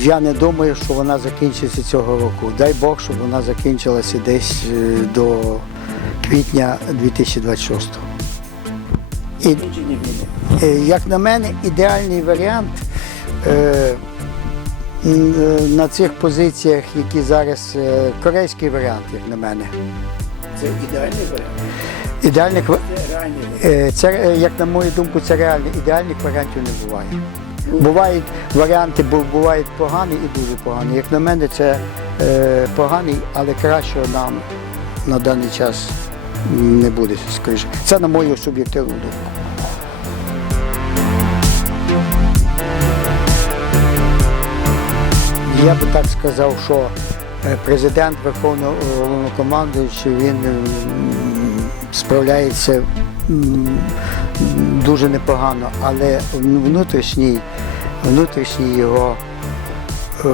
я не думаю, що вона закінчиться цього року. Дай Бог, щоб вона закінчилася десь е, до квітня 2026. І, е, як на мене, ідеальний варіант е, на цих позиціях, які зараз корейський варіант, як на мене. Це ідеальний варіант. Ідеальних Це реальний Це, як на мою думку, це реально. Ідеальних варіантів не буває. Бувають варіанти, бу- бувають погані і дуже погані. Як на мене, це е, поганий, але кращого нам на даний час не буде, скоріше. Це на мою суб'єктивну думку. Я би так сказав, що е, президент Верховного Головнокомандуючий, він справляється дуже непогано, але внутрішній, внутрішній його е,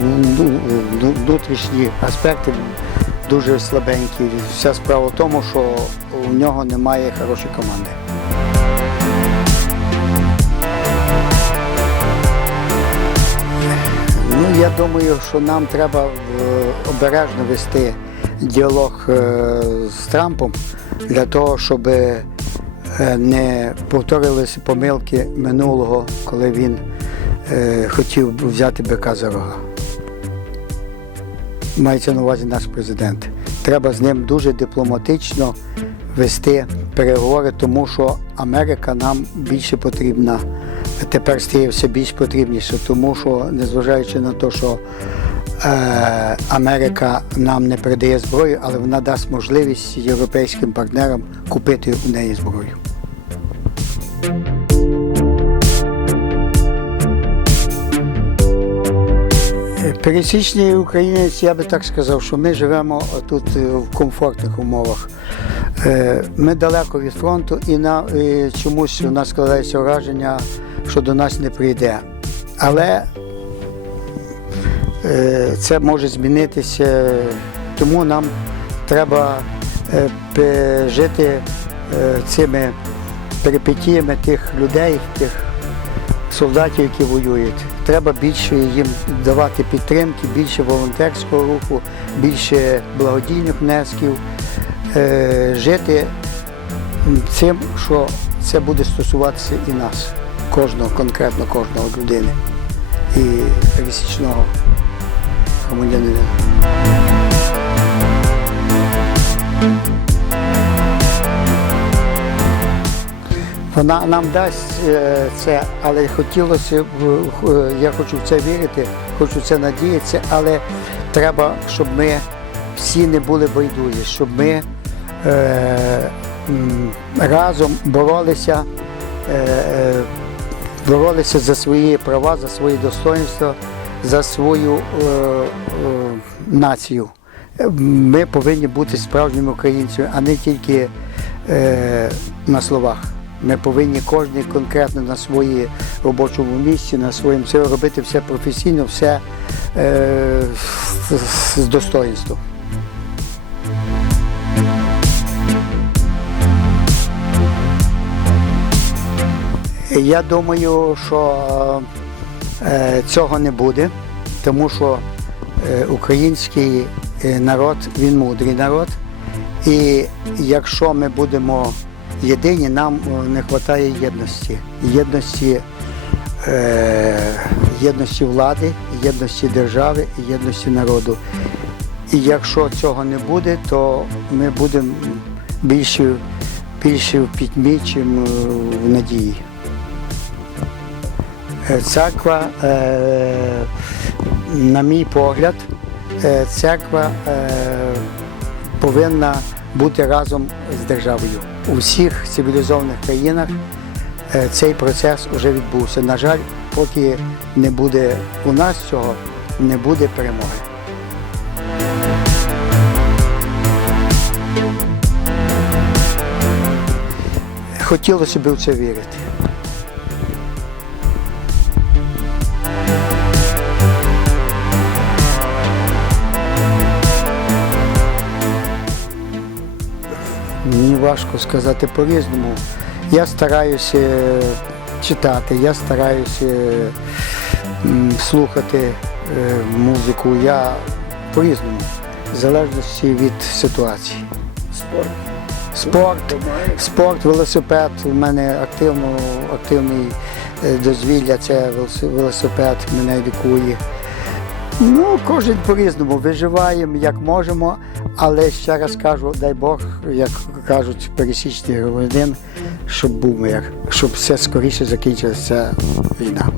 вну- вну- внутрішні аспекти дуже слабенькі. Вся справа в тому, що у нього немає хорошої команди. Ну, я думаю, що нам треба е, обережно вести діалог е, з Трампом для того, щоб не повторилися помилки минулого, коли він е, хотів взяти бика за рога. Мається на увазі наш президент. Треба з ним дуже дипломатично вести переговори, тому що Америка нам більше потрібна. Тепер стає все більш потрібніше, тому що, незважаючи на те, що е, Америка нам не передає зброю, але вона дасть можливість європейським партнерам купити у неї зброю. Е, Пересічний українець, я би так сказав, що ми живемо тут е, в комфортних умовах. Е, Ми далеко від фронту і на, і чомусь у нас складається враження, що до нас не прийде. Але це може змінитися, тому нам треба е, пережити е, цими перипетіями тих людей, тих солдатів, які воюють. Треба більше їм давати підтримки, більше волонтерського руху, більше благодійних внесків, е, жити цим, що це буде стосуватися і нас, кожного, конкретно кожного людини і пересічного громадянина. Вона нам дасть е, це, але хотілося б, е, я хочу в це вірити, хочу в це надіятися, але треба, щоб ми всі не були байдужі, щоб ми е, разом боролися, е, е, боролися за свої права, за свої достоинства, за свою е, е, націю. Ми повинні бути справжніми українцями, а не тільки е, на словах. Ми повинні кожен конкретно на своїй робочому місці, на своєму це робити все професійно, все е, з, достоинством. Я думаю, що цього не буде, тому що е, український е, народ він мудрий народ. І якщо ми будемо єдині, нам е, не вистачає єдності. Єдності, е, єдності влади, єдності держави, єдності народу. І якщо цього не буде, то ми будемо більше, більше в пітьмі, чим е, в надії. Церква, е, на мій погляд, е, церква е, повинна бути разом з державою. У всіх цивілізованих країнах цей процес вже відбувся. На жаль, поки не буде у нас цього, не буде перемоги. Хотілося б в це вірити. Важко сказати по-різному. Я стараюся читати, я стараюся слухати е, музику. Я по-різному, в залежності від ситуації. Спорт. Спорт, спорт, велосипед. У мене активно, активний е, дозвілля, це велосипед мене лікує. Ну, кожен по-різному виживаємо, як можемо, але ще раз кажу, дай Бог, як кажуть пересічний громадян, щоб був мир, щоб все скоріше закінчилася війна.